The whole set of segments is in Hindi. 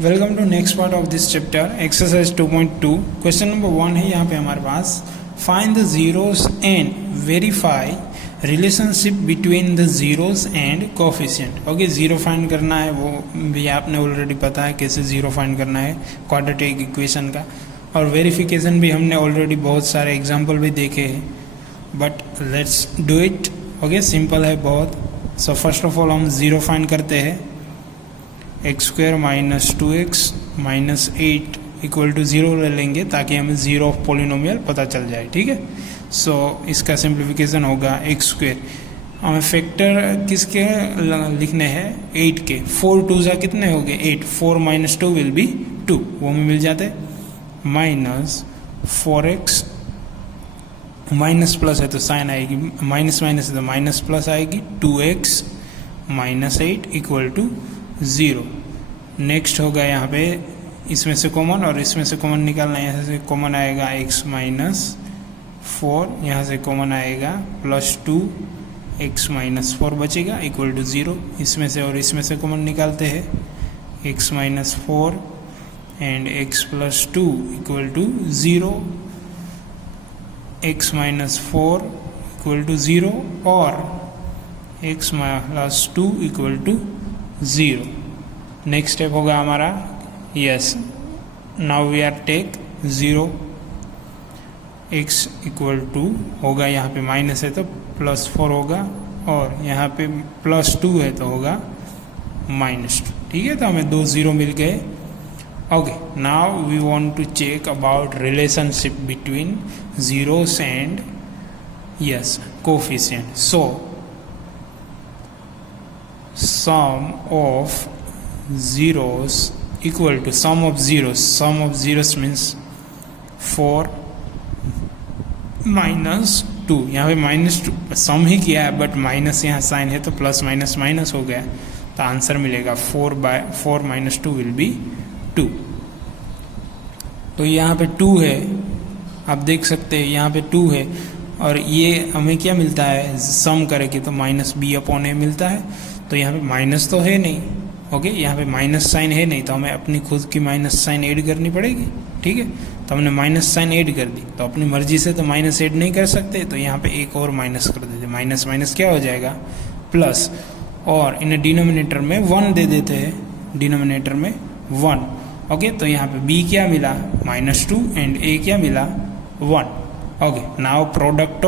Welcome to next part of this chapter exercise 2.2 question number 1 है यहाँ पे हमारे पास find the zeros and verify relationship between the zeros and coefficient. Okay, zero find करना है, वो भी आपने ऑलरेडी पता है कैसे जीरो फाइंड करना है क्वाड्रेटिक इक्वेशन का, और वेरिफिकेशन भी हमने ऑलरेडी बहुत सारे एग्जाम्पल भी देखे हैं, but let's do it. Okay, simple है बहुत। सो फर्स्ट ऑफ ऑल हम जीरो फाइंड करते हैं। X square minus 2x minus 8 equal to 0 ले लेंगे ताकि हमें जीरो ऑफ पोलिनोमियल पता चल जाए। ठीक है, सो इसका सिंप्लीफिकेशन होगा एक्स स्क्वायर। हमें फैक्टर किसके लिखने हैं? 8 के। 4 2 कितने हो गए? 8। 4 माइनस 2 विल बी 2, वो हमें मिल जाते। माइनस 4x माइनस प्लस है तो साइन आएगी, माइनस माइनस है तो माइनस प्लस आएगी। 2x minus 8 equal to 0। Next होगा यहाँ पे इसमें से कॉमन और इसमें से कॉमन निकालना है। यहाँ से कॉमन आएगा x माइनस 4, यहाँ से कॉमन आएगा प्लस 2, x माइनस 4 बचेगा इक्वल टू 0। इसमें से और इसमें से कॉमन निकालते हैं, x minus 4 and x plus 2 equal to 0। x minus 4 equal to 0 और x plus 2 equal to 0। Next step होगा हमारा, yes, now we are take 0। x equal to होगा, यहाँ पे माइनस है तो प्लस 4 होगा और यहाँ पे प्लस 2 है तो होगा माइनस 2। ठीक है, तो हमें 2 0 मिल गए। Okay, now we want to check about relationship between zeros and yes coefficient. So sum of zeros equal to sum of zeros means 4 minus 2। यहाँ पे माइनस 2 सम ही किया है बट माइनस यहाँ साइन है तो प्लस माइनस माइनस हो गया, तो आंसर मिलेगा 4 माइनस 2 विल बी 2। तो यहाँ पे 2 है, आप देख सकते हैं यहाँ पे 2 है और ये हमें क्या मिलता है? सम करेंगे तो माइनस बी अपॉन ए मिलता है। तो यहाँ पे माइनस तो है नहीं, ओके, यहाँ पे माइनस साइन है नहीं, तो हमें अपनी खुद की माइनस साइन ऐड करनी पड़ेगी। ठीक है, तो हमने माइनस साइन ऐड कर दी, तो अपनी मर्जी से तो माइनस ऐड नहीं कर सकते, तो यहाँ पे एक और माइनस कर देते। माइनस माइनस क्या हो जाएगा? प्लस, और इन्हें डिनोमिनेटर में 1 दे देते हैं, डिनोमिनेटर में 1। ओके, तो यहाँ पे b क्या मिला? माइनस 2 एंड a क्या मिला? 1। Okay, now product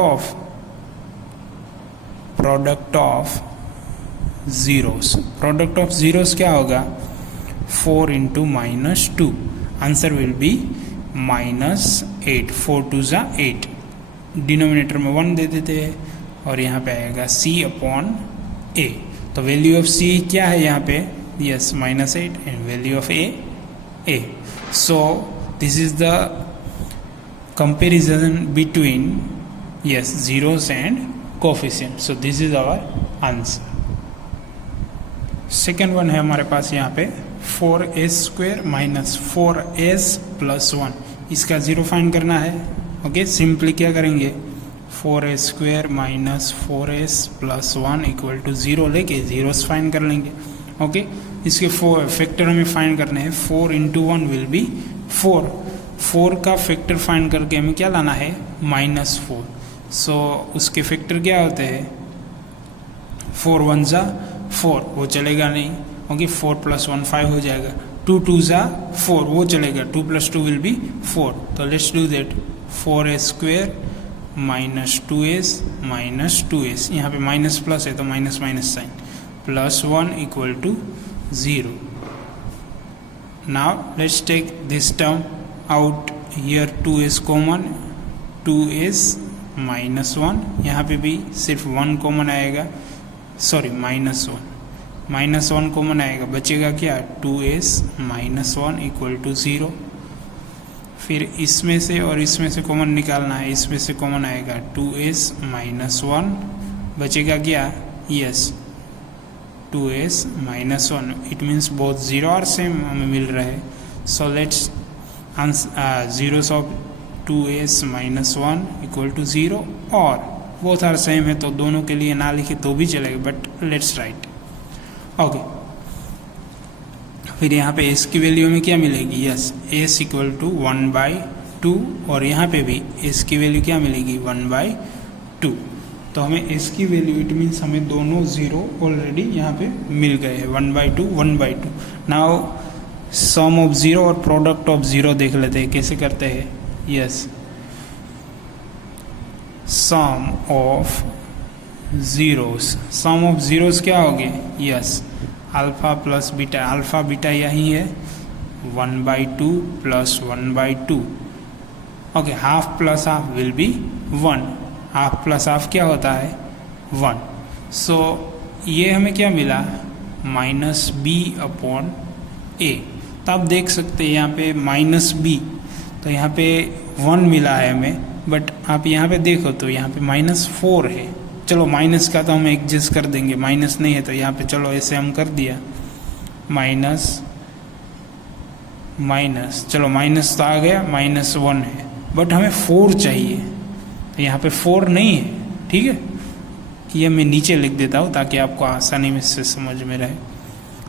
of zeros क्या होगा? 4 into minus 2, answer will be minus 8। 4 2 8, denominator में 1 दे देते हैं और यहाँ पे आएगा c अपॉन a। तो वैल्यू ऑफ c क्या है यहाँ पे? Yes, minus 8 and value of a। So this is the comparison between yes zeros and coefficient. So this is our answer. Second one है हमारे पास यहाँ पे 4s square minus 4s plus 1, इसका जीरो फाइंड करना है। ओके, सिंपली क्या करेंगे? 4s square minus 4s plus 1 equal to 0 लेके जीरोस फाइंड कर लेंगे। ओके, इसके फैक्टर हमें फाइंड करने हैं। 4 इंटू 1 विल बी 4 का फैक्टर फाइंड करके हमें क्या लाना है? माइनस 4। सो उसके फैक्टर क्या होते हैं? 4 1 4, वो चलेगा नहीं क्योंकि 4 प्लस 1 5 हो जाएगा। 2 2 4, वो चलेगा, 2 प्लस 2 विल बी 4। तो let's do that. 4s square minus 2s, यहाँ पे माइनस प्लस है तो minus minus sign, plus 1 equal to 0। Now let's take this term out. Here 2s common, 2s minus 1, यहाँ पे भी सिर्फ 1 कॉमन आएगा, सॉरी माइनस 1 कॉमन आएगा, बचेगा क्या? 2s minus 1 equal to 0। फिर इसमें से और इसमें से कॉमन निकालना है, इसमें से कॉमन आएगा 2s माइनस 1, बचेगा क्या? Yes, 2s minus 1। It means both 0 और सेम हमें मिल रहा है। So let's zeros of 2s minus 1 equal to 0 और बोथ आर सेम है तो दोनों के लिए ना लिखे तो भी चलेगा, बट लेट्स राइट। ओके, फिर यहाँ पे एस की वैल्यू में क्या मिलेगी, यस एस इक्वल टू 1/2, और यहाँ पे भी एस की वैल्यू क्या मिलेगी 1/2। तो हमें एस की वैल्यू इट मीन्स हमें दोनों जीरो ऑलरेडी यहाँ पे मिल गए हैं, 1/2 1/2। नाउ सम ऑफ जीरो और प्रोडक्ट ऑफ जीरो देख लेते हैं कैसे करते हैं। Yes, sum of zeros, sum of zeros क्या हो गए, yes alpha plus beta, alpha beta यही है 1/2 plus 1/2। Okay, half plus half will be 1, half plus half क्या होता है 1। सो ये हमें क्या मिला -b/a। तो आप देख सकते हैं यहाँ पे -b, तो यहाँ पे 1 मिला है हमें, बट आप यहाँ पे देखो तो यहाँ पे -4 है। चलो माइनस का तो हम एडजस्ट कर देंगे, माइनस नहीं है तो यहाँ पे चलो ऐसे हम कर दिया माइनस माइनस, चलो माइनस तो आ गया, -1 है, बट हमें 4 चाहिए, तो यहाँ पे 4 नहीं है। ठीक है, ये मैं नीचे लिख देता हूँ ताकि आपको आसानी में से समझ में रहे।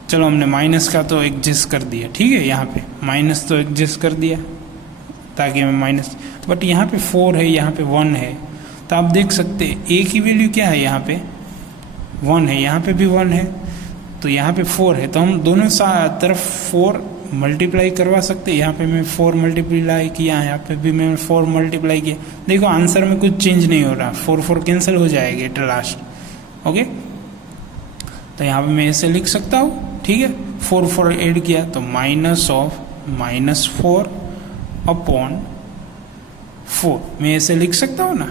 चलो हमने माइनस का तो एडजस्ट कर दिया, ठीक है, यहाँ पे माइनस तो एडजस्ट कर दिया ताकि हमें माइनस, बट यहाँ पे 4 है, यहाँ पे 1 है। तो आप देख सकते हैं ए की वैल्यू क्या है, यहाँ पे 1 है, यहाँ पे भी 1 है, तो यहाँ पे 4 है, तो हम दोनों तरफ 4 मल्टीप्लाई करवा सकते हैं। यहाँ पे मैं 4 मल्टीप्लाई किया, यहाँ पे भी मैं 4 मल्टीप्लाई किया। देखो आंसर में कुछ चेंज नहीं हो रहा, 4 कैंसिल हो जाएगा एट लास्ट। ओके, तो यहाँ पे मैं ऐसे लिख सकता हूँ, ठीक है, 4 ऐड किया तो -4 मैं ऐसे लिख सकता हूँ ना।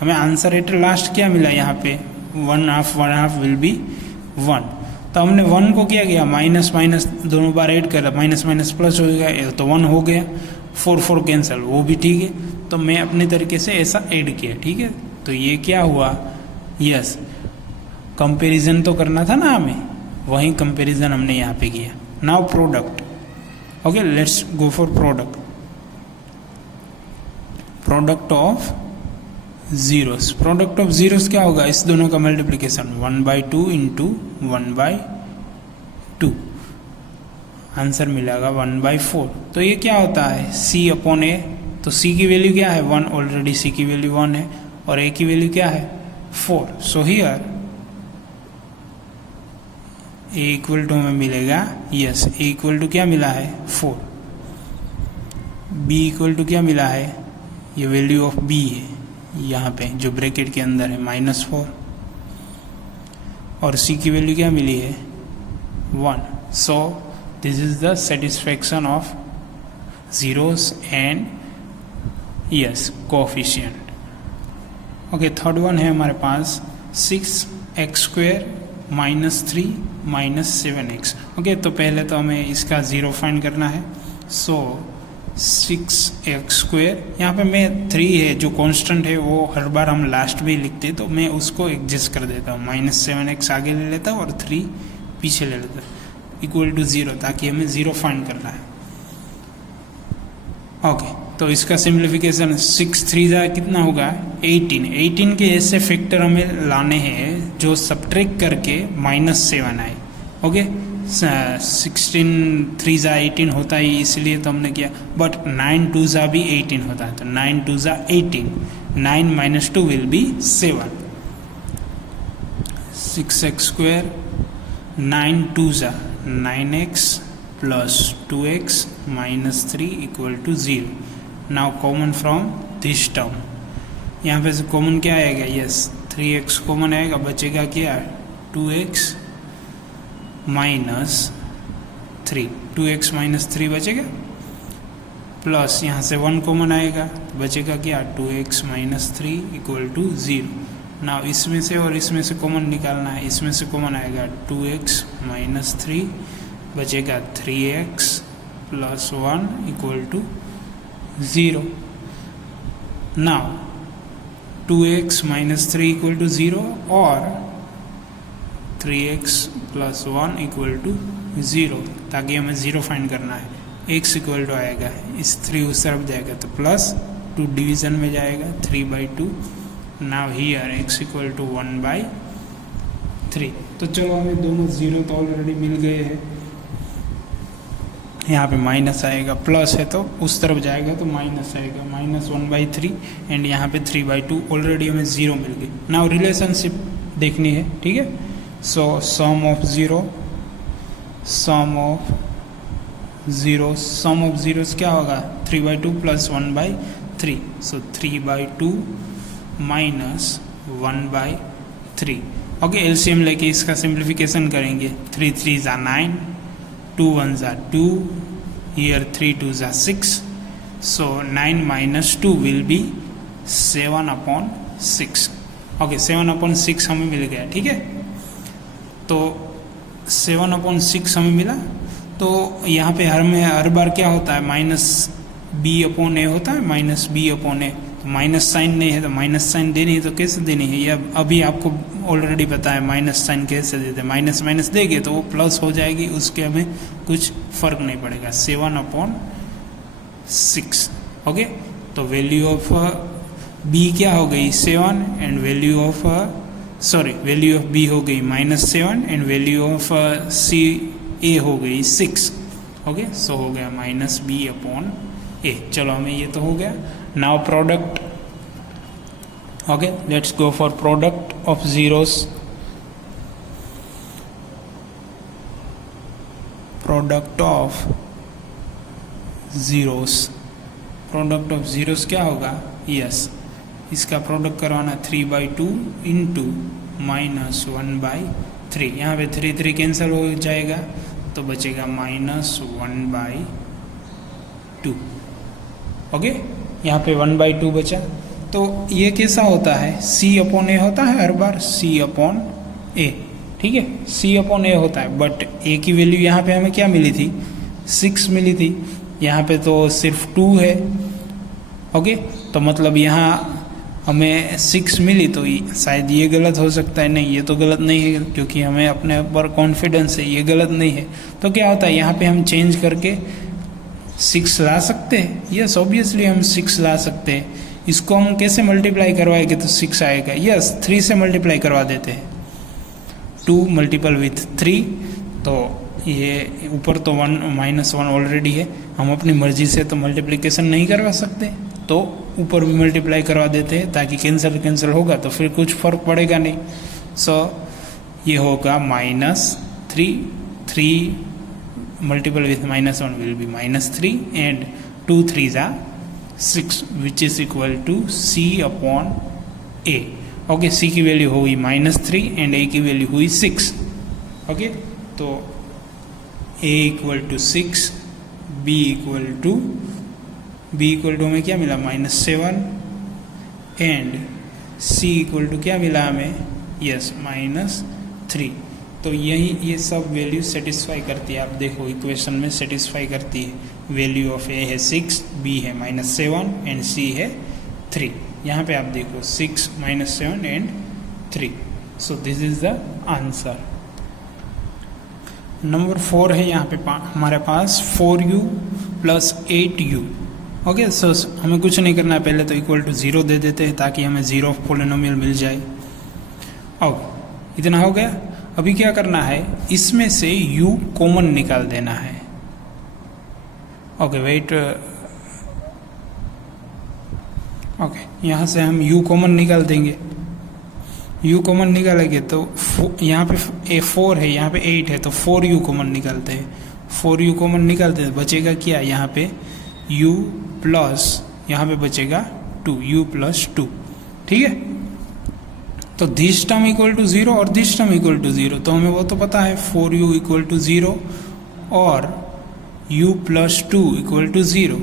हमें आंसर एट लास्ट क्या मिला, यहाँ पे 1/2 विल बी 1। तो हमने 1 को क्या किया, माइनस माइनस दोनों बार ऐड करा, माइनस माइनस प्लस हो गया तो 1 हो गया, 4 कैंसिल, वो भी ठीक है। तो मैं अपने तरीके से ऐसा ऐड किया, ठीक है। तो ये क्या हुआ, यस कंपैरिजन तो करना था ना हमें, वही कंपैरिजन हमने यहाँ पे किया। Now product, okay let's go for product. Product of zeros, product of zeros क्या होगा, इस दोनों का मल्टीप्लिकेशन 1/2 इंटू 1/2, आंसर मिलेगा 1/4। तो ये क्या होता है C/A, तो C की वैल्यू क्या है 1, ऑलरेडी C की वैल्यू 1 है, और A की वैल्यू क्या है 4। So here A equal to हमें मिलेगा, यस A इक्वल टू क्या मिला है 4, B इक्वल टू क्या मिला है, ये वैल्यू ऑफ B है यहाँ पे जो ब्रैकेट के अंदर है -4, और C की वैल्यू क्या मिली है 1। सो this is the satisfaction of zeros and yes coefficient. Okay, third one है हमारे पास 6x² -3 -7x। ओके, तो पहले तो हमें इसका ज़ीरो फाइंड करना है। सो 6x², यहाँ पे मैं 3 है जो कांस्टेंट है वो हर बार हम लास्ट में ही लिखते हैं, तो मैं उसको एडजस्ट कर देता हूँ, -7x आगे ले लेता हूँ और 3 पीछे ले लेता हूँ, इक्वल टू 0, ताकि हमें ज़ीरो फाइंड करना है। ओके, तो इसका सिंप्लीफिकेशन 6 3 कितना होगा 18 के ऐसे फैक्टर हमें लाने हैं जो सब्ट्रैक्ट करके -7 आए। ओके, 16 3 18 होता है, इसलिए तो हमने किया, बट 9 2 भी 18 होता है, तो 9 2 18, 9 - 2 will be 7। 6x² 9 2 9x plus 2x minus 3 equal to 0। now common from this term, यहाँ पे से कॉमन क्या आएगा, यस 3x कॉमन आएगा, बचेगा क्या 2x माइनस 3, 2x माइनस 3 बचेगा, प्लस यहाँ से 1 कॉमन आएगा, बचेगा क्या 2x minus 3 equal to 0। Now इसमें से और इसमें से कॉमन निकालना है, इसमें से कॉमन आएगा 2x माइनस 3, बचेगा 3x plus 1 equal to 0। Now 2x minus 3 equal to 0 और 3x प्लस 1 इक्वल टू 0, ताकि हमें 0 फाइंड करना है। x इक्वल टू आएगा, इस 3 उस तरफ जाएगा तो प्लस 2 डिवीजन में जाएगा 3/2। Now here x equal to 1/3। तो चलो हमें दोनों 0 तो ऑलरेडी मिल गए हैं, यहाँ पे माइनस आएगा, प्लस है तो उस तरफ जाएगा तो माइनस आएगा, -1/3 एंड यहाँ पे 3/2। ऑलरेडी हमें 0 मिल गई। नाउ रिलेशनशिप देखनी है, ठीक है। सो सम ऑफ जीरोस क्या होगा, 3/2 + 1/3। सो 3/2 माइनस 1/3। ओके, एलसीएम लेके इसका सिंप्लीफिकेशन करेंगे। 3 3s are 9, 2 1s are 2, here 3 2s are 6, so 9 - 2 will be 7/6। Okay, 7/6 हमें मिल गया, ठीक है। तो 7/6 हमें मिला। तो यहाँ पे हर बार क्या होता है, -b/a होता है, -b/a। तो माइनस साइन नहीं है तो माइनस साइन देनी है, तो कैसे देनी है, यह अभी आपको ऑलरेडी पता है माइनस साइन कैसे देते हैं। माइनस माइनस देंगे तो वो प्लस हो जाएगी, उसके हमें कुछ फर्क नहीं पड़ेगा। 7/6। ओके, तो वैल्यू ऑफ b क्या हो गई 7 एंड वैल्यू ऑफ b हो गई -7 एंड वैल्यू ऑफ a हो गई 6। ओके, सो हो गया -b/a। चलो हमें ये तो हो गया। Now product. Okay, let's go for product of zeros. Product of zeros क्या होगा, यस, इसका प्रोडक्ट करवाना 3/2 इंटू -1/3। यहाँ पे 3 3 कैंसिल हो जाएगा तो बचेगा -1/2। ओके, यहाँ पे 1/2 बचा। तो ये कैसा होता है, C/A होता है हर बार, C/A, ठीक है, C/A होता है। बट A की वैल्यू यहाँ पे हमें क्या मिली थी, 6 मिली थी। यहाँ पे तो सिर्फ 2 है। ओके, तो मतलब यहाँ हमें 6 मिली, तो शायद ये गलत हो सकता है। नहीं, ये तो गलत नहीं है, क्योंकि हमें अपने ऊपर कॉन्फिडेंस है, ये गलत नहीं है। तो क्या होता है, यहाँ पे हम चेंज करके 6 ला सकते हैं। यस, ऑब्वियसली हम 6 ला सकते हैं। इसको हम कैसे मल्टीप्लाई करवाएंगे तो 6 आएगा। यस, 3 से मल्टीप्लाई करवा देते हैं। 2 × 3, तो ये ऊपर तो -1 ऑलरेडी है। हम अपनी मर्जी से तो मल्टीप्लिकेशन नहीं करवा सकते, तो ऊपर भी मल्टीप्लाई करवा देते हैं, ताकि कैंसिल होगा तो फिर कुछ फर्क पड़ेगा नहीं। सो ये होगा -3 multiple with -1 will be -3 and 2 3s are 6, which is equal to C/A। Okay, C की वैल्यू हुई -3 एंड A की वैल्यू हुई 6। ओके, तो A = 6, B = हमें क्या मिला, -7 एंड C = क्या मिला हमें, यस, -3। तो ये सब वैल्यू सेटिस्फाई करती है। आप देखो इक्वेशन में सेटिस्फाई करती है। वैल्यू ऑफ A है 6, B है -7 एंड C है 3। यहाँ पे आप देखो 6 -7 and 3। So this is the answer. Number 4 है यहाँ पे हमारे पास 4u + 8u। ओके, सो हमें कुछ नहीं करना है, पहले तो =0 दे देते हैं ताकि हमें 0 ऑफ पॉलिनोमियल मिल जाए। अब इतना हो गया। अभी क्या करना है, इसमें से u कॉमन निकाल देना है। ओके, वेट, ओके, यहाँ से हम u कॉमन निकाल देंगे। u कॉमन निकालेंगे तो यहाँ पे 4 है, यहाँ पे 8 है, तो 4u कॉमन निकालते हैं। 4u कॉमन निकालते हैं, बचेगा क्या, यहाँ पे u प्लस यहाँ पे बचेगा 2u + 2, ठीक है। तो दिस टर्म = 0 और दिस टर्म = 0, तो हमें वो तो पता है 4u = 0 और u + 2 = 0।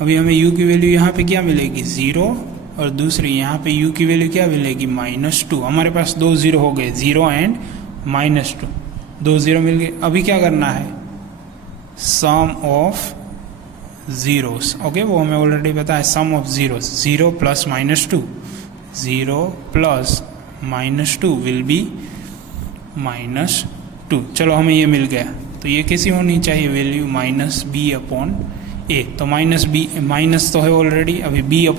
अभी हमें u की वैल्यू यहाँ पे क्या मिलेगी, 0, और दूसरी यहाँ पे u की वैल्यू क्या मिलेगी, -2। हमारे पास 2 0 हो गए, 0 एंड -2, 2 0 मिल गए। अभी क्या करना है, सम ऑफ जीरोस। ओके, वो हमें ऑलरेडी पता है, sum of zeros, 0 + -2, 0 + -2 will be -2। चलो हमें ये मिल गया। तो ये कैसी होनी चाहिए वैल्यू, -b/a। तो माइनस तो है ऑलरेडी, अभी b/a,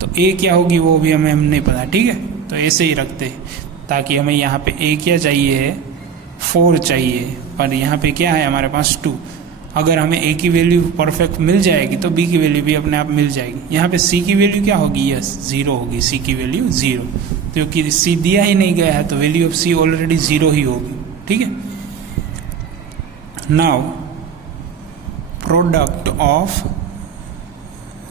तो a क्या होगी वो भी हमें नहीं पता, ठीक है। तो ऐसे ही रखते हैं, ताकि हमें यहाँ पे a क्या चाहिए है, 4 चाहिए, पर यहाँ पे क्या है हमारे पास 2। अगर हमें ए की वैल्यू परफेक्ट मिल जाएगी तो बी की वैल्यू भी अपने आप मिल जाएगी। यहाँ पे सी की वैल्यू क्या होगी, यस 0 होगी, सी की वैल्यू 0, क्योंकि सी दिया ही नहीं गया है तो वैल्यू ऑफ सी ऑलरेडी 0 ही होगी। ठीक है, now product of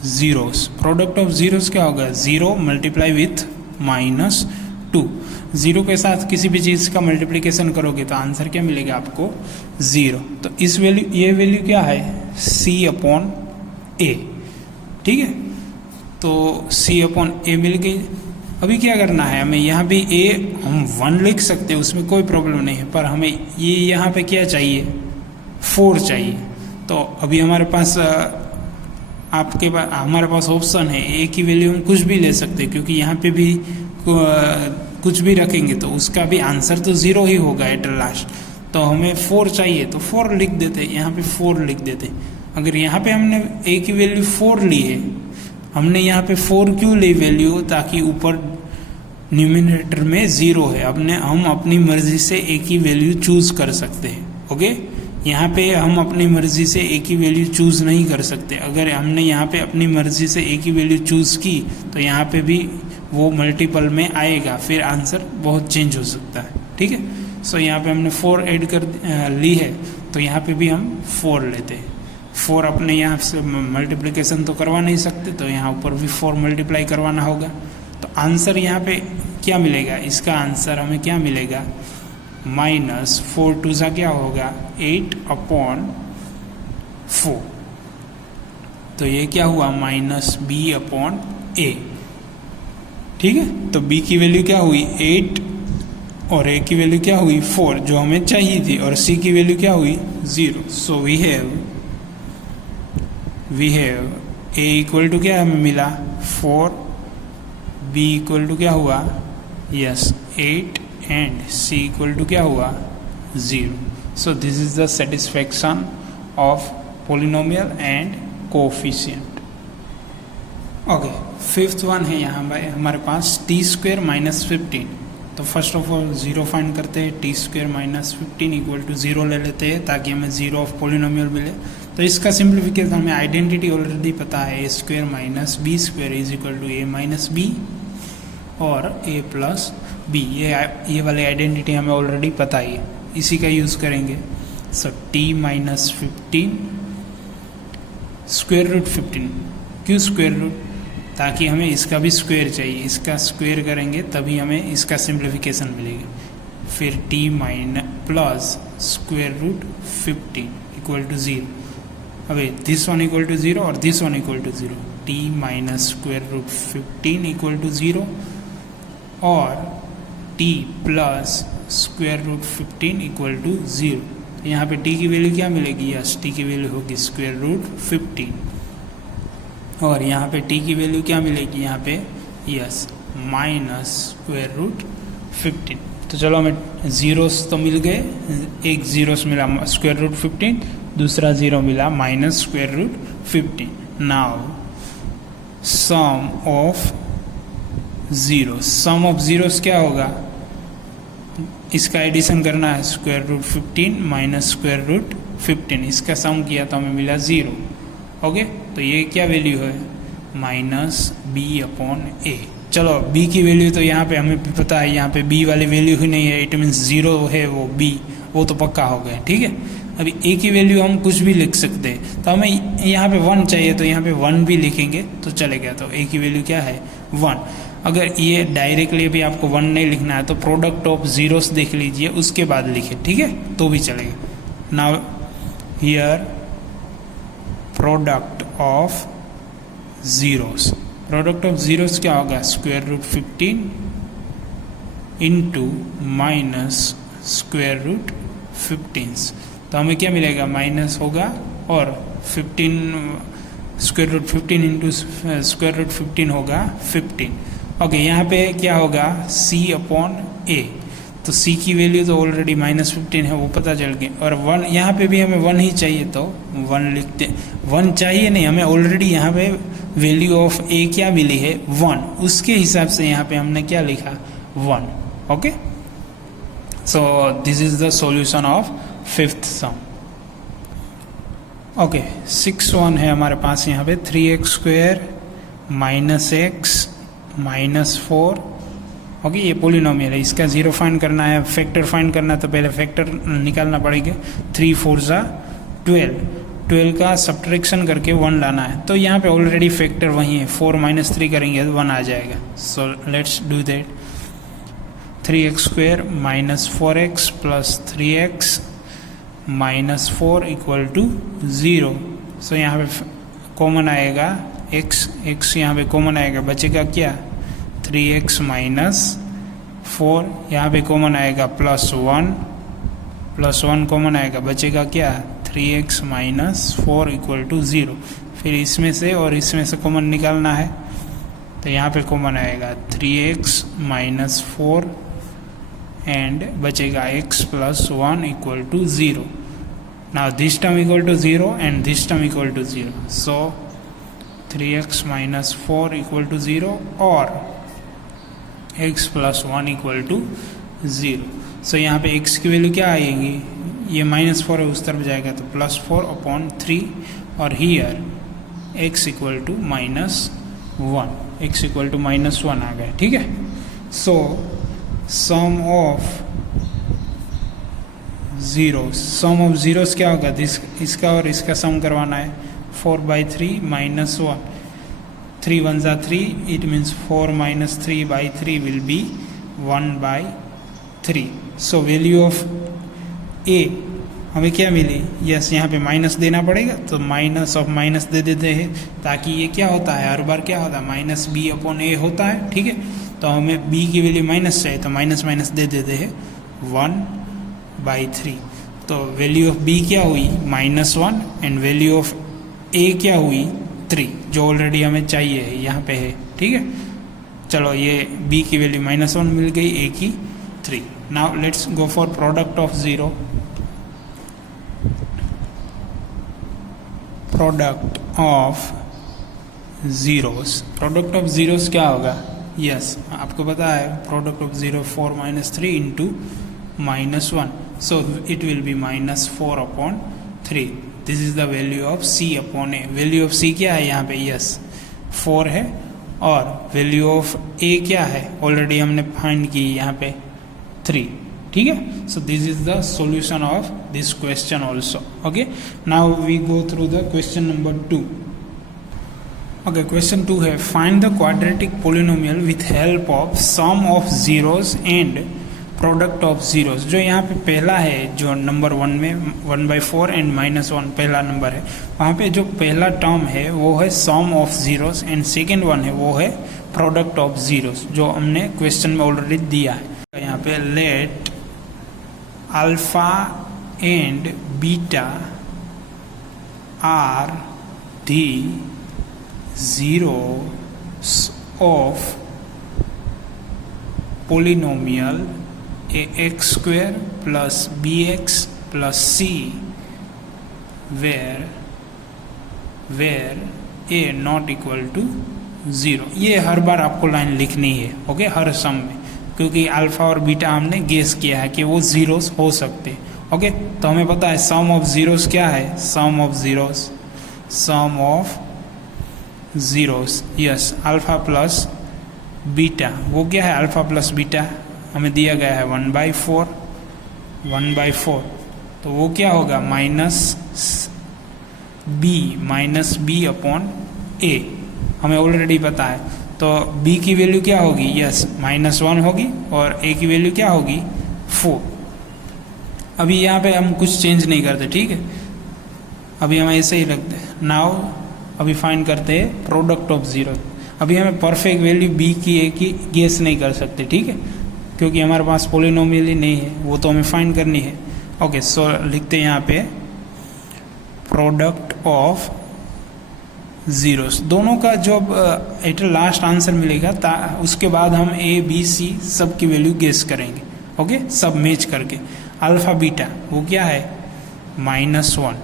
zeros, product of zeros क्या होगा, 0 मल्टीप्लाई विथ -2, 0 के साथ किसी भी चीज़ का मल्टीप्लिकेशन करोगे तो आंसर क्या मिलेगा आपको, 0। तो इस वैल्यू, ये वैल्यू क्या है, C/A। ठीक है, तो C/A मिल गई। अभी क्या करना है हमें, यहाँ भी A हम 1 लिख सकते हैं, उसमें कोई प्रॉब्लम नहीं है, पर हमें ये यहाँ पे क्या चाहिए, 4 चाहिए। तो अभी हमारे पास हमारे पास ऑप्शन है, A की वैल्यू हम कुछ भी ले सकते हैं, क्योंकि यहाँ पे भी कुछ भी रखेंगे तो उसका भी आंसर तो 0 ही होगा एट लास्ट। तो हमें 4 चाहिए तो 4 लिख देते, यहाँ पे 4 लिख देते। अगर यहाँ पे हमने A की वैल्यू 4 ली है, हमने यहाँ पे 4 क्यों ली वैल्यू, ताकि ऊपर न्यूमिनेटर में 0 है, हम अपनी मर्जी से A की वैल्यू चूज कर सकते हैं। ओके, यहाँ पे हम अपनी मर्जी से A की वैल्यू चूज नहीं कर सकते। अगर हमने यहाँ पे अपनी मर्जी से A की वैल्यू चूज की तो यहाँ पे भी वो मल्टीपल में आएगा, फिर आंसर बहुत चेंज हो सकता है। ठीक है, सो यहाँ पे हमने 4 ऐड कर ली है, तो यहाँ पे भी हम 4 लेते हैं। 4 अपने यहाँ से मल्टीप्लिकेशन तो करवा नहीं सकते, तो यहाँ ऊपर भी 4 मल्टीप्लाई करवाना होगा। तो आंसर यहाँ पे क्या मिलेगा, इसका आंसर हमें क्या मिलेगा, -4 2 सा क्या होगा, 8/4। तो ये क्या हुआ, -B/A। ठीक है, तो B की वैल्यू क्या हुई 8 और A की वैल्यू क्या हुई 4, जो हमें चाहिए थी, और C की वैल्यू क्या हुई 0। So we have A equal to क्या हमें मिला 4, B इक्वल टू क्या हुआ, yes 8, and C equal to क्या हुआ 0। So this is the satisfaction of polynomial and coefficient. Okay, 5th one है यहाँ हमारे पास t² - 15। तो फर्स्ट ऑफ ऑल 0 फाइंड करते हैं, t² - 15 इक्वल टू 0 ले लेते हैं, ताकि हमें 0 ऑफ पोलिनोमियल मिले। तो इसका सिंप्लीफिकेशन, हमें आइडेंटिटी ऑलरेडी पता है, a² - b² is equal to a - b और a + b। ये वाली आइडेंटिटी हमें ऑलरेडी पता ही है, इसी का यूज़ करेंगे। सो t - 15 √15, क्यों स्क्वायर रूट, ताकि हमें इसका भी स्क्वायर चाहिए, इसका स्क्वायर करेंगे तभी हमें इसका सिंप्लीफिकेशन मिलेगी। फिर t + √15 इक्वल टू 0। अबे दिस वन इक्वल टू 0 और this one equal to 0, t - √15 equal to 0 और t + √15 इक्वल टू 0। यहाँ पे t की वैल्यू क्या मिलेगी, यस t की वैल्यू होगी √15, और यहाँ पे t की वैल्यू क्या मिलेगी, यहाँ पे यस -√15। तो चलो हमें जीरोस तो मिल गए, एक जीरोस मिला √15, दूसरा 0 मिला -√15। नाउ सम ऑफ जीरोस क्या होगा, इसका एडिशन करना है, √15 - √15, इसका सम किया तो हमें मिला 0। ओके, तो ये क्या वैल्यू है, -B/A। चलो b की वैल्यू तो यहाँ पे हमें पता है, यहाँ पे b वाली वैल्यू ही नहीं है, इट मीन्स 0 है, वो b वो तो पक्का हो गया। ठीक है, अभी a की वैल्यू हम कुछ भी लिख सकते हैं, तो हमें यहाँ पे 1 चाहिए, तो यहाँ पे 1 भी लिखेंगे तो चलेगा। तो a की वैल्यू क्या है 1। अगर ये डायरेक्टली भी आपको 1 नहीं लिखना है तो प्रोडक्ट ऑफ जीरोस देख लीजिए, उसके बाद लिखे, ठीक है, तो भी चलेगा। Now here product of zeros, product of zeros क्या होगा, √15 इंटू -√15। तो हमें क्या मिलेगा, माइनस होगा, और 15 इंटू √15 होगा 15। ओके, यहाँ पे क्या होगा C/A। तो C की वैल्यू तो ऑलरेडी -15 है, वो पता चल गई, और 1 यहाँ पे भी हमें 1 ही चाहिए, तो 1 लिखते। 1 चाहिए नहीं, हमें ऑलरेडी यहाँ पे वैल्यू ऑफ A क्या मिली है 1, उसके हिसाब से यहाँ पे हमने क्या लिखा 1। Okay, so this is the solution of 5th sum. Okay 6 1 है हमारे पास यहाँ पे 3x² minus x minus 4। Okay ये पोलिनोमियल है, इसका जीरो फाइंड करना है, फैक्टर फाइंड करना है तो पहले फैक्टर निकालना पड़ेगा। 3 4 12 का सब्ट्रैक्शन करके 1 लाना है। तो यहाँ पे ऑलरेडी फैक्टर वही है, 4 - 3 करेंगे तो 1 आ जाएगा। So let's do that. 3x² minus 4x plus 3x minus 4 equal to 0। So यहाँ पे कॉमन आएगा x यहाँ पे कॉमन आएगा, बचेगा क्या 3x माइनस 4, यहाँ पे कॉमन आएगा प्लस 1 कॉमन आएगा, बचेगा क्या 3x माइनस 4 इक्वल टू 0। फिर इसमें से और इसमें से कॉमन निकालना है तो यहाँ पे कॉमन आएगा 3x माइनस 4 एंड बचेगा x plus 1 equal to 0। Now this term equal to 0 and this term equal to 0। So 3x minus 4 equal to 0 और x plus 1 equal to 0। So यहाँ पे x की वैल्यू क्या आएगी, ये -4 है उस तरफ जाएगा तो +4/3 और here x equal to -1, x equal to -1 आ गया। ठीक है। सो सम ऑफ जीरोस क्या होगा, इसका और इसका सम करवाना है। 4/3 - 1, 3 1 ज़ा 3, it means 4 - 3/3 will be 1/3। So value of a हमें क्या मिली, यस यहाँ पे माइनस देना पड़ेगा तो माइनस ऑफ माइनस दे देते हैं, ताकि ये क्या होता है हर बार क्या होता है -b/a होता है। ठीक है, तो हमें b की वैल्यू माइनस चाहिए तो माइनस दे देते हैं 1/3। तो वैल्यू ऑफ b क्या हुई -1 एंड वैल्यू ऑफ a क्या हुई 3, जो ऑलरेडी हमें चाहिए है यहाँ पे है। ठीक है, चलो ये b की वैल्यू -1 मिल गई, a की 3। Now let's go for product of zero. Product of zeros क्या होगा, यस आपको पता है product of 0 4 - 3 into -1, so it will be -4/3। This is the value of c/a। Value of c क्या है यहाँ पे, यस 4 है और वैल्यू ऑफ a क्या है ऑलरेडी हमने फाइंड की यहाँ पे 3। ठीक है, so this is the solution of this question also. Okay, now we go through the question number 2। Okay, question 2 है find the quadratic polynomial with help of sum of zeros and product of zeros. जो यहाँ पे पहला है, जो नंबर 1 में 1/4 एंड -1 पहला नंबर है, वहाँ पे जो पहला टर्म है वो है sum of zeros and second one है वो है प्रोडक्ट ऑफ जीरोस, जो हमने क्वेश्चन में ऑलरेडी दिया है। यहाँ पे let alpha and beta are the zeros of polynomial ax² plus bx plus c where a not equal to 0। ये हर बार आपको लाइन लिखनी है। ओके, हर सम में, क्योंकि अल्फा और बीटा हमने गेस किया है कि वो जीरोस हो सकते हैं। ओके, तो हमें पता है सम ऑफ जीरोस क्या है, sum of zeros yes alpha plus beta, वो क्या है अल्फा प्लस बीटा हमें दिया गया है 1/4, तो वो क्या होगा -b/a हमें ऑलरेडी पता है। तो b की वैल्यू क्या होगी, यस -1 होगी और a की वैल्यू क्या होगी 4। अभी यहाँ पे हम कुछ चेंज नहीं करते। ठीक है, अभी हम ऐसे ही रखते हैं। नाउ अभी फाइंड करते हैं प्रोडक्ट ऑफ जीरो। अभी हमें परफेक्ट वैल्यू b की a की गेस नहीं कर सकते। ठीक है, क्योंकि हमारे पास पोलिनोमियल ही नहीं है, वो तो हमें फाइंड करनी है। ओके, सो लिखते हैं यहाँ पे प्रोडक्ट ऑफ जीरोस। दोनों का जो एट लास्ट आंसर मिलेगा उसके बाद हम a b c सब की वैल्यू गेस करेंगे। ओके, सब मैच करके। अल्फा बीटा वो क्या है -1।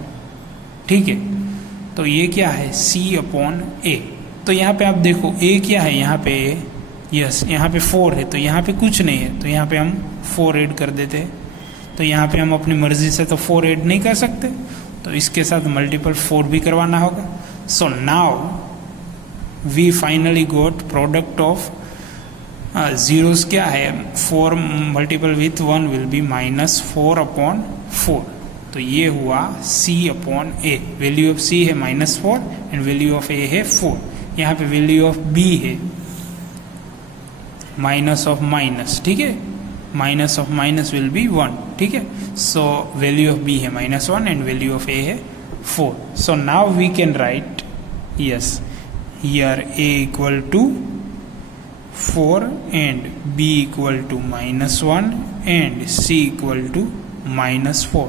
ठीक है, तो ये क्या है c/a। तो यहाँ पे आप देखो a क्या है, यहाँ पे a, यस यहाँ पे 4 है तो यहाँ पे कुछ नहीं है, तो यहाँ पे हम 4 ऐड कर देते हैं। तो यहाँ पे हम अपनी मर्जी से तो 4 ऐड नहीं कर सकते, तो इसके साथ मल्टीपल 4 भी करवाना होगा. So now we finally got product of zeros क्या है, 4 मल्टीपल विथ 1 विल बी -4/4. तो ये हुआ c upon A. Value of c है -4 एंड वैल्यू ऑफ a है 4. यहाँ पे वैल्यू ऑफ b है माइनस ऑफ माइनस. ठीक है, minus of minus will be 1. ठीक है, सो वैल्यू ऑफ b है -1 एंड वैल्यू ऑफ a है 4. So now we can write yes here a equal to 4 and b equal to -1 and c equal to -4.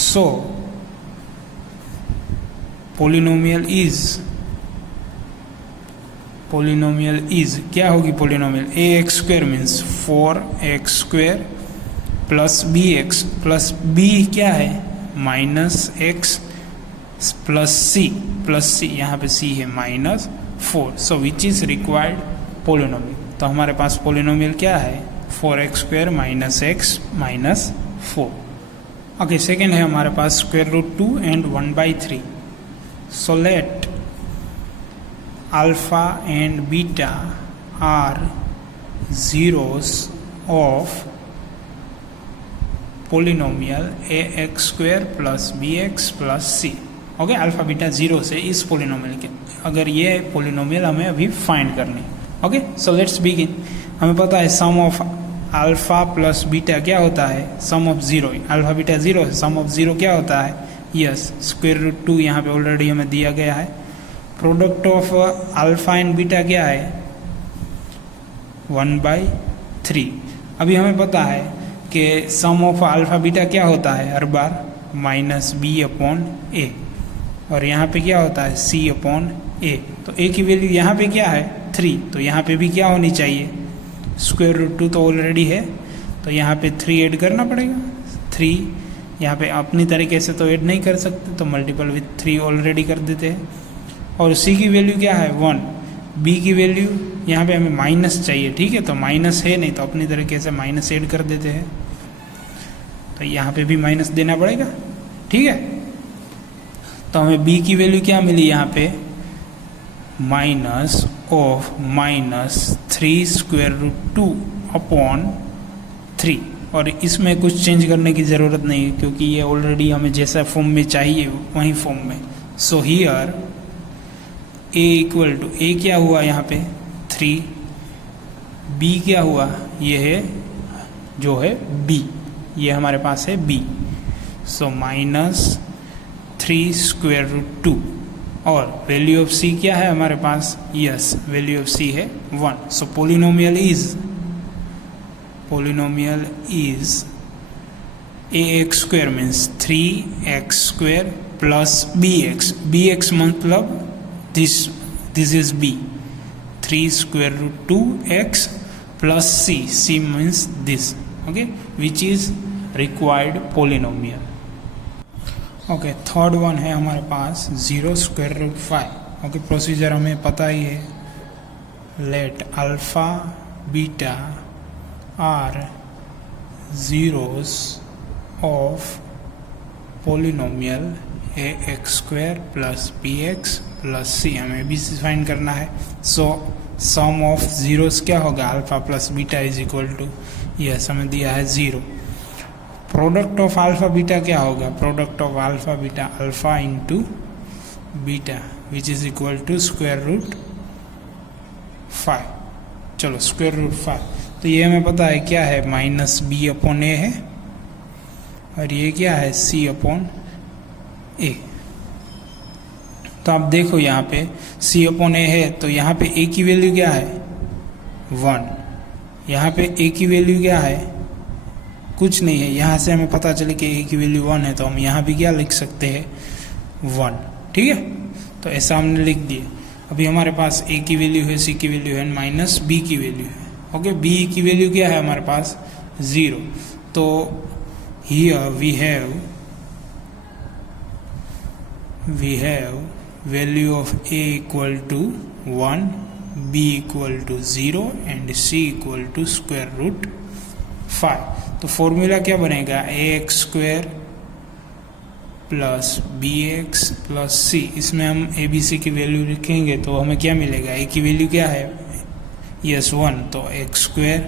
So polynomial is क्या होगी polynomial, ax square means 4x square plus bx plus b क्या है -x plus c यहाँ पे c है -4. So which is required polynomial. तो हमारे पास पोलिनोमियल क्या है 4x² -x -4. ओके, सेकेंड है हमारे पास √2 and 1/3. So let alpha and beta are zeros of polynomial ax² + bx + c. Okay, alpha beta zero से इस पोलिनोमियल के, अगर ये पोलिनोमियल हमें अभी फाइंड करनी. Okay, so let's begin. हमें पता है sum of alpha plus beta क्या होता है, sum of zero. Alpha beta zero है, सम ऑफ जीरो क्या होता है, यस √2. यहाँ पे ऑलरेडी हमें दिया गया है. Product of alpha and beta क्या है 1/3. अभी हमें पता है कि सम ऑफ अल्फा बीटा क्या होता है हर बार -b/a. और यहाँ पे क्या होता है c/a. तो a की वैल्यू यहाँ पे क्या है 3. तो यहाँ पे भी क्या होनी चाहिए √2 तो ऑलरेडी है, तो यहाँ पे 3 ऐड करना पड़ेगा. 3 यहाँ पे अपनी तरीके से तो ऐड नहीं कर सकते, तो मल्टीपल विथ 3 ऑलरेडी कर देते हैं. और c की वैल्यू क्या है 1. b की वैल्यू यहाँ पे हमें माइनस चाहिए. ठीक है, तो माइनस है नहीं, तो अपनी तरीके से माइनस ऐड कर देते हैं. तो यहाँ पे भी माइनस देना पड़ेगा. ठीक है, तो हमें b की वैल्यू क्या मिली यहाँ पे -3 √2/3. और इसमें कुछ चेंज करने की ज़रूरत नहीं है, क्योंकि ये ऑलरेडी हमें जैसा फॉर्म में चाहिए वही फॉर्म में. So here a equal to a क्या हुआ यहाँ पे 3, b क्या हुआ ये है जो है b, ये हमारे पास है b. सो -3 √2. और वैल्यू ऑफ c क्या है हमारे पास, यस वैल्यू ऑफ c है 1. So polynomial is ax² means 3x² + bx मतलब this is b. 3 √2x + c means this. Okay, which is required polynomial. Okay, third one है हमारे पास 0√5. ओके, प्रोसीजर हमें पता ही है. Let alpha beta are zeros of polynomial ax² + bx + c. हमें भी फाइंड करना है. सो सम ऑफ जीरोस क्या होगा alpha plus beta is equal to, yes हमें दिया है 0. प्रोडक्ट ऑफ अल्फा बीटा क्या होगा, product of alpha beta alpha into beta which is equal to √5. चलो √5. तो ये हमें पता है क्या है -b/a है, और ये क्या है c/a. तो आप देखो यहाँ पे c/a है, तो यहाँ पे a की वैल्यू क्या है 1. यहाँ पे a की वैल्यू क्या है, कुछ नहीं है. यहाँ से हमें पता चले कि a की वैल्यू 1 है, तो हम यहाँ भी क्या लिख सकते हैं 1. ठीक है, तो ऐसा हमने लिख दिया. अभी हमारे पास a की वैल्यू है, c की वैल्यू है, माइनस b की वैल्यू है. ओके, b की वैल्यू क्या है हमारे पास 0. तो here we have value of a equal to 1, b equal to 0 and c equal to √5. तो फॉर्मूला क्या बनेगा ax² plus B X plus C, इसमें हम ए बी सी की वैल्यू लिखेंगे तो हमें क्या मिलेगा, ए की वैल्यू क्या है, यस 1, तो एक्स स्क्वायर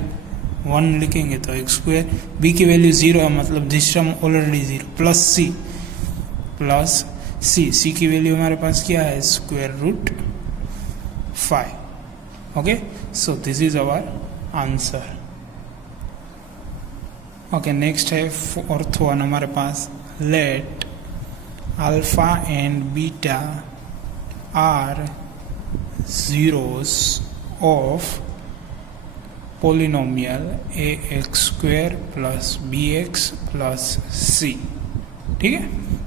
1 लिखेंगे तो एक्स स्क्वायर, बी की वैल्यू 0 है मतलब this term already 0, plus C की वैल्यू हमारे पास क्या है, square root 5. Okay, so this is our answer. Okay, next है फोर्थ वन हमारे पास, let alpha and beta are zeros of polynomial ax square plus bx plus c. ठीक है,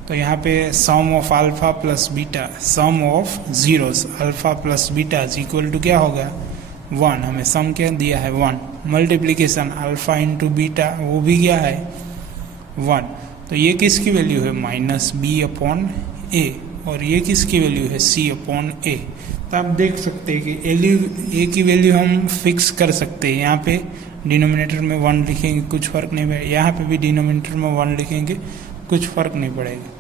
तो यहाँ पे sum of alpha plus beta, sum of zeros alpha plus beta is equal to क्या होगा 1, हमें सम क्या दिया है 1, मल्टीप्लीकेशन अल्फा इंटू बीटा वो भी क्या है 1, तो ये किसकी वैल्यू है माइनस बी अपॉन ए, और ये किसकी वैल्यू है सी अपॉन ए. तो आप देख सकते हैं कि ए की वैल्यू हम फिक्स कर सकते हैं, यहाँ पे डिनोमिनेटर में 1 लिखेंगे कुछ फर्क नहीं पड़ेगा, यहाँ पे भी डिनोमिनेटर में 1 लिखेंगे कुछ फर्क नहीं पड़ेगा.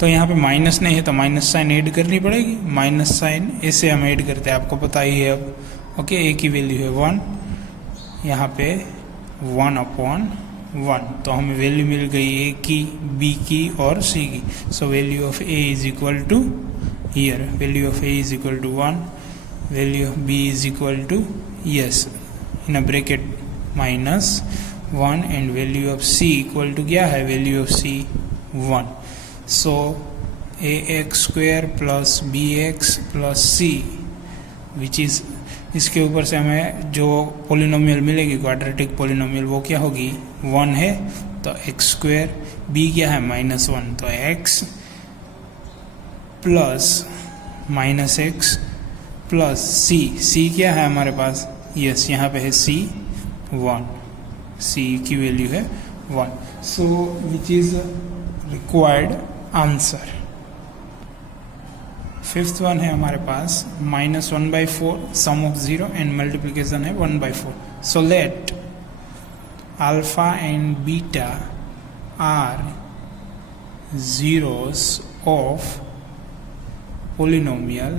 तो यहाँ पे माइनस नहीं है तो माइनस साइन ऐड करनी पड़ेगी, माइनस साइन ऐसे हम ऐड करते हैं, आपको पता ही है अब. ओके, ए की वैल्यू है 1, यहाँ पे 1 अपॉन 1, तो हमें वैल्यू मिल गई ए की, बी की और सी की. So value of A is equal to, here value of a is equal to 1, value of b is equal to, yes, in a bracket minus 1, and value of c equal to क्या है, value of c 1. so ax square plus bx plus c which is, इसके ऊपर से हमें जो पोलिनोमियल मिलेगी क्वाड्रेटिक पोलिनोमियल वो क्या होगी 1 है, तो एक्स स्क्वायर, b क्या है -1, तो x plus minus X plus C क्या है हमारे पास, यस यहाँ पे है सी 1, सी की वैल्यू है 1. So which is required answer. Fifth one है हमारे पास -1/4 सम ऑफ 0 एंड मल्टीप्लीकेशन है 1/4. So let alpha and beta are zeros of polynomial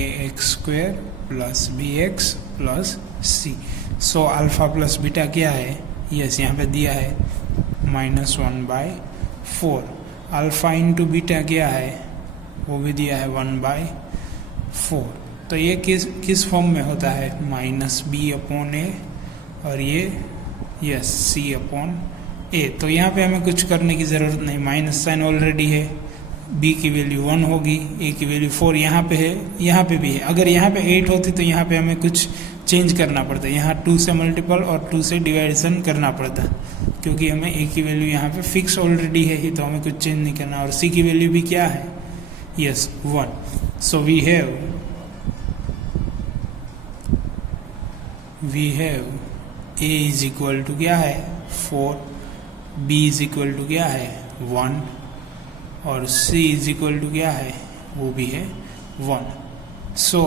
ax square plus bx plus c. So alpha plus beta क्या है, यस यहाँ पे दिया है -1/4. अल्फा इंटू बीटा क्या है, वो भी दिया है 1/4. तो ये किस फॉर्म में होता है, -b अपॉन ए, और ये यस c अपॉन ए. तो यहाँ पे हमें कुछ करने की ज़रूरत नहीं, माइनस साइन ऑलरेडी है, b की वैल्यू 1 होगी, a की वैल्यू 4 यहाँ पे है, यहाँ पे भी है. अगर यहाँ पे 8 होती तो यहाँ पे हमें कुछ चेंज करना पड़ता, यहाँ 2 से मल्टीपल और 2 से डिवाइडेशन करना पड़ता, क्योंकि हमें a की वैल्यू यहाँ पे फिक्स ऑलरेडी है ही, तो हमें कुछ चेंज नहीं करना. और c की वैल्यू भी क्या है, yes 1. So we have a is equal to क्या है 4, b इज इक्वल टू क्या है 1, और c इज इक्वल टू क्या है, वो भी है 1. So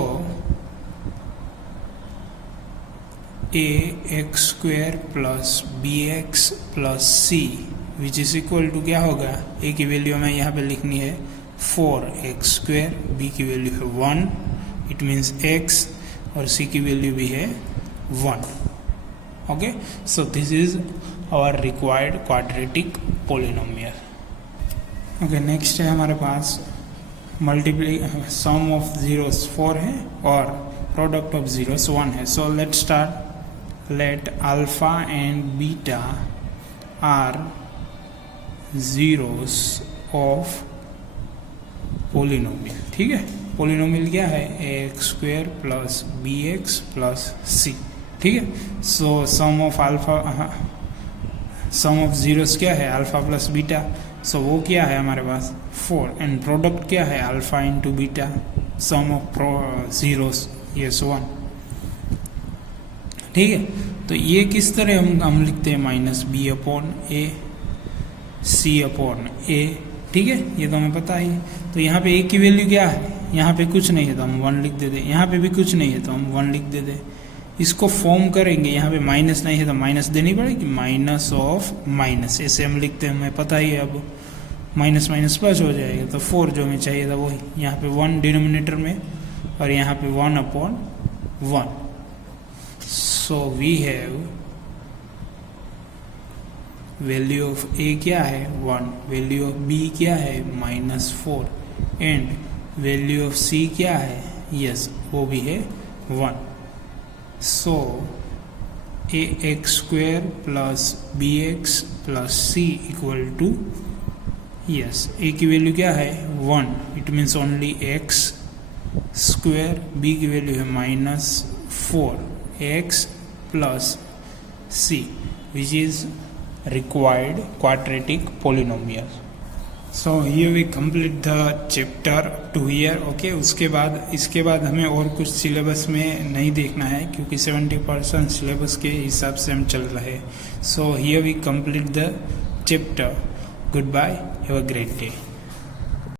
ax square plus bx plus c which is equal to क्या होगा, a की वैल्यू हमें यहाँ पे लिखनी है 4x स्क्वायर, b की वैल्यू है 1, इट मीन्स x, और c की वैल्यू भी है 1. Okay, so this is our required quadratic polynomial. Okay, next है हमारे पास सम ऑफ जीरोस 4 है और प्रोडक्ट ऑफ जीरोस 1 है. So let start. Let alpha and beta are zeros of polynomial. ठीक है, पोलिनोमियल क्या है, ax square plus bx plus c. ठीक है, सो सम ऑफ जीरोस क्या है, अल्फा प्लस बीटा. सो वो क्या है हमारे पास 4, एंड प्रोडक्ट क्या है alpha into beta, sum of zeros yes 1. ठीक है, तो ये किस तरह हम लिखते हैं -b अपॉन ए, c अपॉन ए. ठीक है, ये तो हमें पता ही. तो यहाँ पे a की वैल्यू क्या है, यहाँ पे कुछ नहीं है तो हम 1 लिख देते, यहाँ पे भी कुछ नहीं है तो हम 1 लिख देते. इसको फॉर्म करेंगे, यहाँ पे माइनस नहीं है तो माइनस देनी पड़ेगी, माइनस ऑफ माइनस, ऐसे हम लिखते हैं, हमें पता ही है अब. माइनस माइनस प्लस हो जाएगा, तो 4 जो हमें चाहिए था वही, यहाँ पे 1 डिनोमिनेटर में और यहाँ पे 1/1. So we have value of a क्या है 1, वैल्यू ऑफ b क्या है -4 एंड वैल्यू ऑफ c क्या है, यस वो भी है 1. So ax² plus bx plus c equal to, yes a की वैल्यू क्या है 1, it means only x², b की वैल्यू है -4 x plus c which is required quadratic polynomial. So here we complete the chapter to here. Okay, इसके बाद हमें और कुछ सिलेबस में नहीं देखना है क्योंकि 70% सिलेबस के हिसाब से हम चल रहे हैं. So here we complete the chapter. Goodbye. Have a great day.